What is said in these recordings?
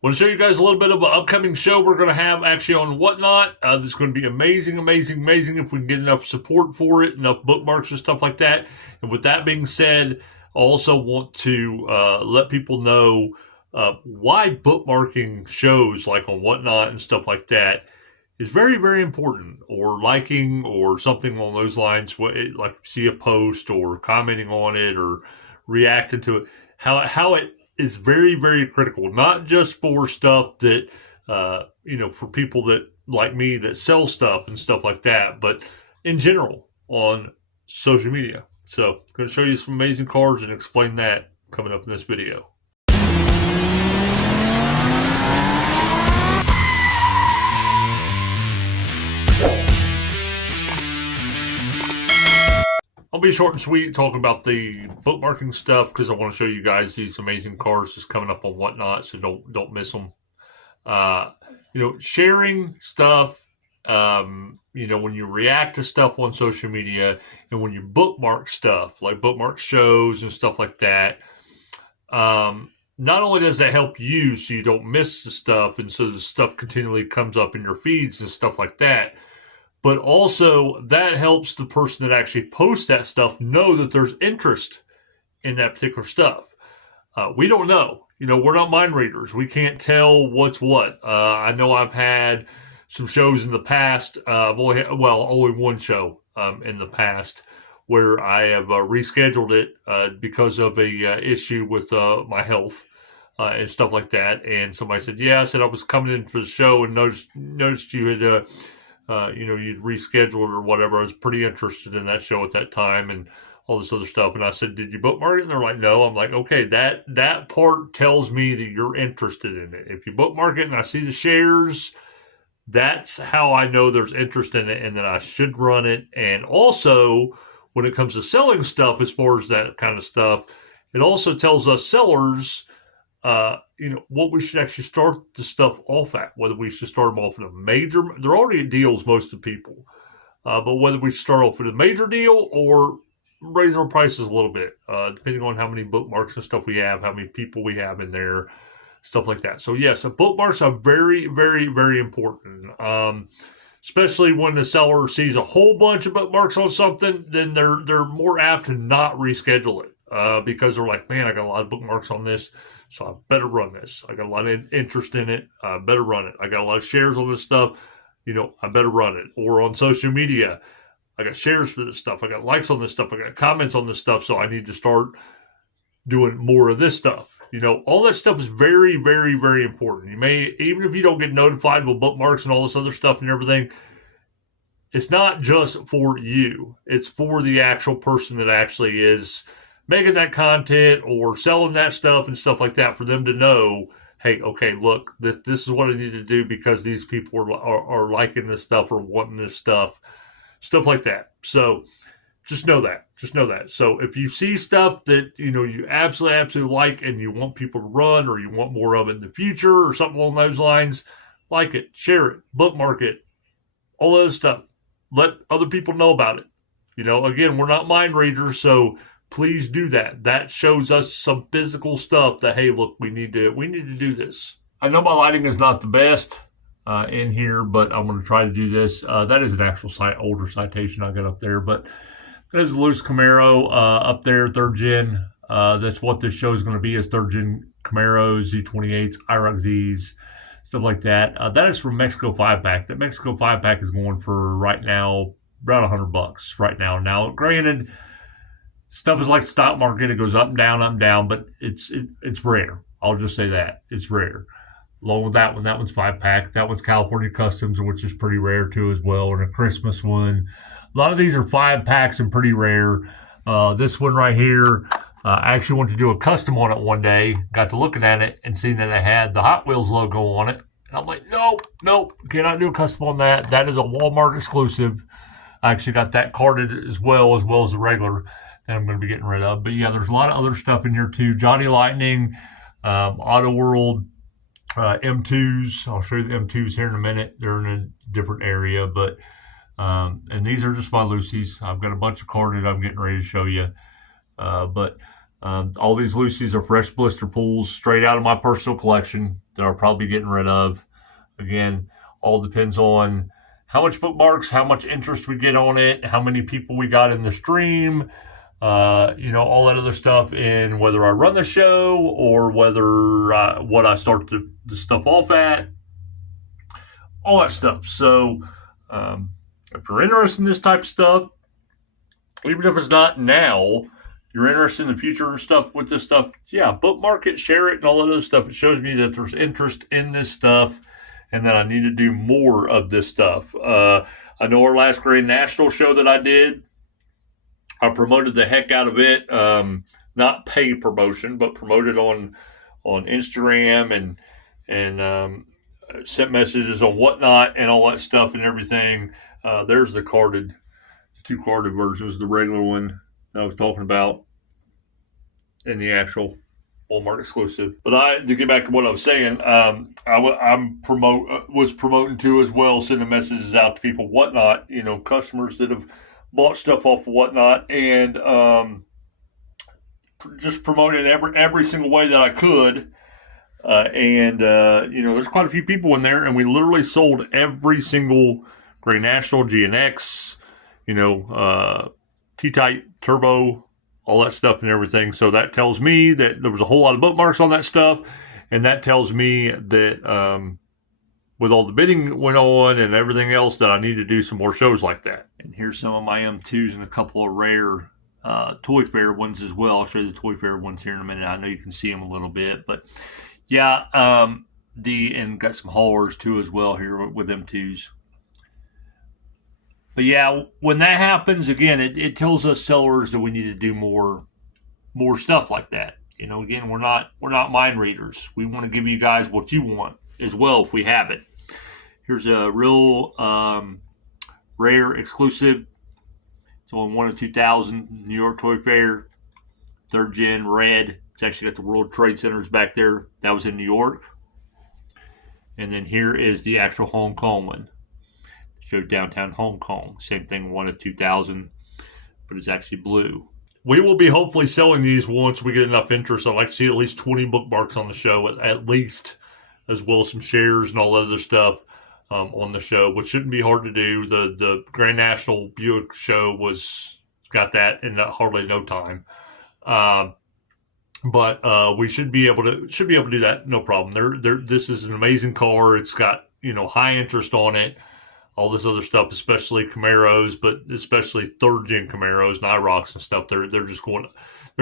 Want to show you guys a little bit of an upcoming show we're going to have actually on Whatnot. This is going to be amazing, amazing, amazing if we can get enough support for it, enough bookmarks and stuff like that. And with that being said, I also want to let people know why bookmarking shows like on Whatnot and stuff like that is very, very important, or liking or something along those lines, like see a post or commenting on it or reacting to it, how it is very, very critical, not just for stuff that, for people that like me that sell stuff and stuff like that, but in general on social media. So I'm going to show you some amazing cards and explain that coming up in this video. I'll be short and sweet talking about the bookmarking stuff because I want to show you guys these amazing cards that's coming up on Whatnot, so don't miss them. Sharing stuff, when you react to stuff on social media and when you bookmark stuff, like bookmark shows and stuff like that, not only does that help you so you don't miss the stuff and so the stuff continually comes up in your feeds and stuff like that, but also that helps the person that actually posts that stuff know that there's interest in that particular stuff. We don't know. We're not mind readers. We can't tell what's what. I know I've had some shows in the past. Only one show in the past where I have rescheduled it because of a issue with my health and stuff like that. And somebody said, "Yeah," I said I was coming in for the show and noticed you had you'd rescheduled or whatever. I was pretty interested in that show at that time and all this other stuff. And I said, "Did you bookmark it?" And they're like, "No." I'm like, "Okay, that part tells me that you're interested in it. If you bookmark it and I see the shares, that's how I know there's interest in it and that I should run it." And also, when it comes to selling stuff, as far as that kind of stuff, it also tells us sellers what we should actually start the stuff off at, whether we should start them off at a major, they're already at deals, most of the people, but whether we start off with a major deal or raise our prices a little bit, depending on how many bookmarks and stuff we have, how many people we have in there, stuff like that. So yes, bookmarks are very, very, very important. Especially when the seller sees a whole bunch of bookmarks on something, then they're more apt to not reschedule it because they're like, "Man, I got a lot of bookmarks on this, so I better run this. I got a lot of interest in it. I better run it. I got a lot of shares on this stuff. I better run it." Or on social media, I got shares for this stuff. I got likes on this stuff. I got comments on this stuff. So I need to start doing more of this stuff. All that stuff is very, very, very important. Even if you don't get notified with bookmarks and all this other stuff and everything, it's not just for you. It's for the actual person that actually is making that content or selling that stuff and stuff like that, for them to know, hey, okay, look, this is what I need to do because these people are liking this stuff or wanting this stuff like that. So just know that. So if you see stuff that, you absolutely like and you want people to run or you want more of it in the future or something along those lines, like it, share it, bookmark it, all those stuff. Let other people know about it. Again, we're not mind readers, so please do that. That shows us some physical stuff that, hey, look, we need to do this. I know my lighting is not the best in here, but I'm going to try to do this. That is an actual older citation I got up there, but there's a loose Camaro up there, third gen. That's what this show is going to be, is third gen Camaros, Z28s, IROC Zs, stuff like that. That is from Mexico 5-pack. That Mexico 5-pack is going for right now about $100 right now. Now, granted, stuff is like the stock market. It goes up and down, but it's rare. I'll just say that. It's rare. Along with that one's 5-pack. That one's California Customs, which is pretty rare too as well, and a Christmas one. A lot of these are 5-packs and pretty rare. This one right here, I actually went to do a custom on it one day, got to looking at it and seeing that it had the Hot Wheels logo on it. And I'm like, nope, cannot do a custom on that. That is a Walmart exclusive. I actually got that carded as well as the regular that I'm going to be getting rid of. But yeah, there's a lot of other stuff in here too. Johnny Lightning, Auto World, M2s. I'll show you the M2s here in a minute. They're in a different area, but and these are just my loosies. I've got a bunch of carded I'm getting ready to show you. But all these loosies are fresh blister pulls straight out of my personal collection that I'll probably be getting rid of. Again, all depends on how much bookmarks, how much interest we get on it, how many people we got in the stream, all that other stuff, and whether I run the show or whether what I start the stuff off at, all that stuff. So if you're interested in this type of stuff, even if it's not now, you're interested in the future and stuff with this stuff, yeah, bookmark it, share it, and all that other stuff. It shows me that there's interest in this stuff and that I need to do more of this stuff. I know our last Grand National show that I did, I promoted the heck out of it. Not paid promotion, but promoted on Instagram and sent messages on Whatnot and all that stuff and everything. There's the two carded versions, the regular one that I was talking about, and the actual Walmart exclusive. But to get back to what I was saying, was promoting too as well, sending messages out to people, Whatnot, customers that have bought stuff off of Whatnot, and just promoting every single way that I could. There's quite a few people in there, and we literally sold every single Grand National, GNX, T-Type, Turbo, all that stuff and everything. So that tells me that there was a whole lot of bookmarks on that stuff, and that tells me that with all the bidding that went on and everything else, that I need to do some more shows like that. And here's some of my M2s and a couple of rare Toy Fair ones as well. I'll show you the Toy Fair ones here in a minute. I know you can see them a little bit, but yeah, and got some haulers too as well here with M2s. But yeah, when that happens, again, it tells us sellers that we need to do more stuff like that. Again, we're not mind readers. We want to give you guys what you want as well if we have it. Here's a real rare exclusive. It's only 1 of 2,000, New York Toy Fair, 3rd gen red. It's actually got the World Trade Centers back there. That was in New York. And then here is the actual Hong Kong one. Show downtown Hong Kong. Same thing, 1 of 2,000, but it's actually blue. We will be hopefully selling these once we get enough interest. I'd like to see at least 20 bookmarks on the show, at least, as well as some shares and all that other stuff on the show, which shouldn't be hard to do. The Grand National Buick show got that in hardly no time. But we should be able to do that, no problem. This is an amazing car. It's got high interest on it. All this other stuff, especially Camaros, but especially 3rd gen Camaros and IROCs and stuff. They're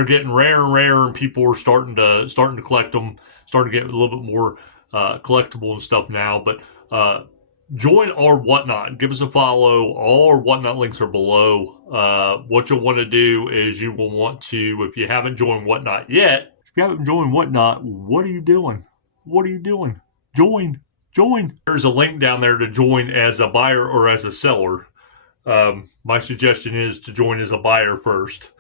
getting rare and rare, and people are starting to collect them, starting to get a little bit more collectible and stuff now. But join our Whatnot. Give us a follow. All our Whatnot links are below. What you'll want to do is you will want to, if you haven't joined Whatnot yet, what are you doing? Join. There's a link down there to join as a buyer or as a seller. My suggestion is to join as a buyer first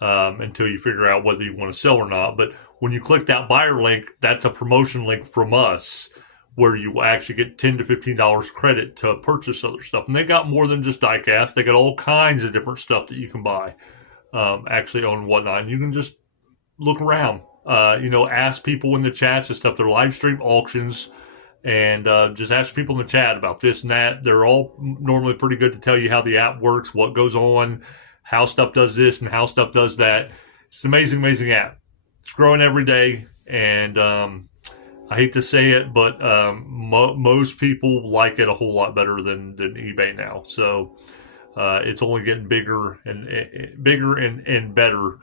until you figure out whether you want to sell or not. But when you click that buyer link, that's a promotion link from us where you actually get $10 to $15 credit to purchase other stuff. And they got more than just diecast. They got all kinds of different stuff that you can buy actually on Whatnot. And you can just look around, ask people in the chats and stuff. They're live stream auctions. And just ask people in the chat about this and that. They're all normally pretty good to tell you how the app works, what goes on, how stuff does this and how stuff does that. It's an amazing, amazing app. It's growing every day. And I hate to say it, but most people like it a whole lot better than eBay now. So it's only getting bigger and better,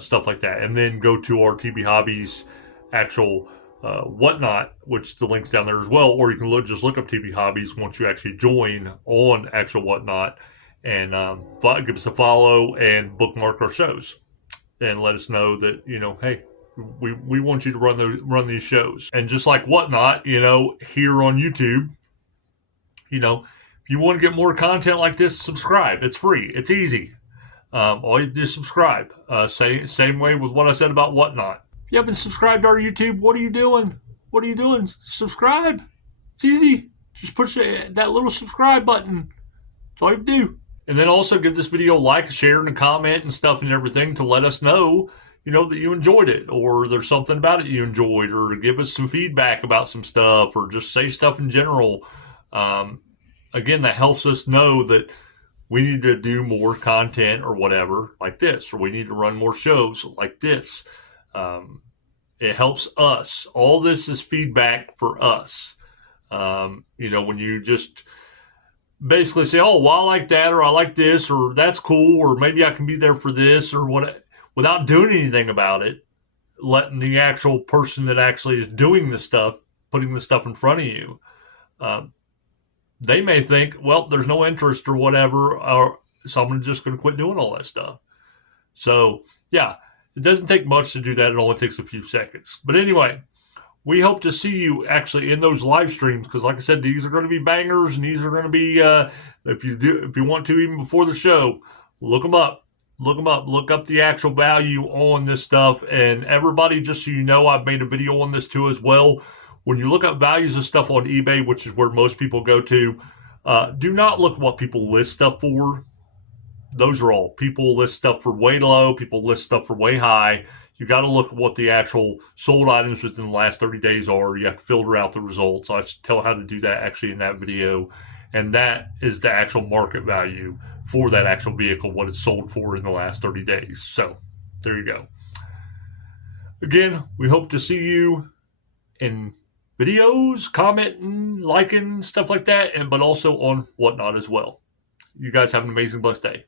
stuff like that. And then go to our TB Hobbies actual Whatnot, which the link's down there as well, or you can just look up TB Hobbies once you actually join on actual Whatnot, and give us a follow and bookmark our shows, and let us know that hey, we want you to run these shows. And just like Whatnot, here on YouTube, if you want to get more content like this, subscribe. It's free. It's easy. All you do is subscribe. Same way with what I said about Whatnot. If you haven't subscribed to our YouTube, what are you doing? Subscribe. It's easy. Just push that little subscribe button. That's all you do. And then also give this video a like, share, and a comment and stuff and everything to let us know, that you enjoyed it, or there's something about it you enjoyed, or give us some feedback about some stuff, or just say stuff in general. Um, Again, that helps us know that we need to do more content or whatever like this, or we need to run more shows like this. Um, it helps us. All this is feedback for us. When you just basically say, "Oh, well, I like that," or "I like this," or "That's cool," or "Maybe I can be there for this," or what, without doing anything about it, letting the actual person that actually is doing the stuff, putting the stuff in front of you, um, they may think, "Well, there's no interest or whatever," or so I'm just going to quit doing all that stuff. So, yeah, it doesn't take much to do that. It only takes a few seconds. But anyway, we hope to see you actually in those live streams, because like I said, these are going to be bangers, and these are going to be if you want to, even before the show, look them up. Look up the actual value on this stuff. And everybody, just so you know, I've made a video on this too as well. When you look up values of stuff on eBay, which is where most people go to, do not look at what people list stuff for. Those are all. People list stuff for way low. People list stuff for way high. You got to look at what the actual sold items within the last 30 days are. You have to filter out the results. I tell how to do that actually in that video. And that is the actual market value for that actual vehicle, what it's sold for in the last 30 days. So there you go. Again, we hope to see you in videos, commenting, liking, stuff like that, but also on Whatnot as well. You guys have an amazing, blessed day.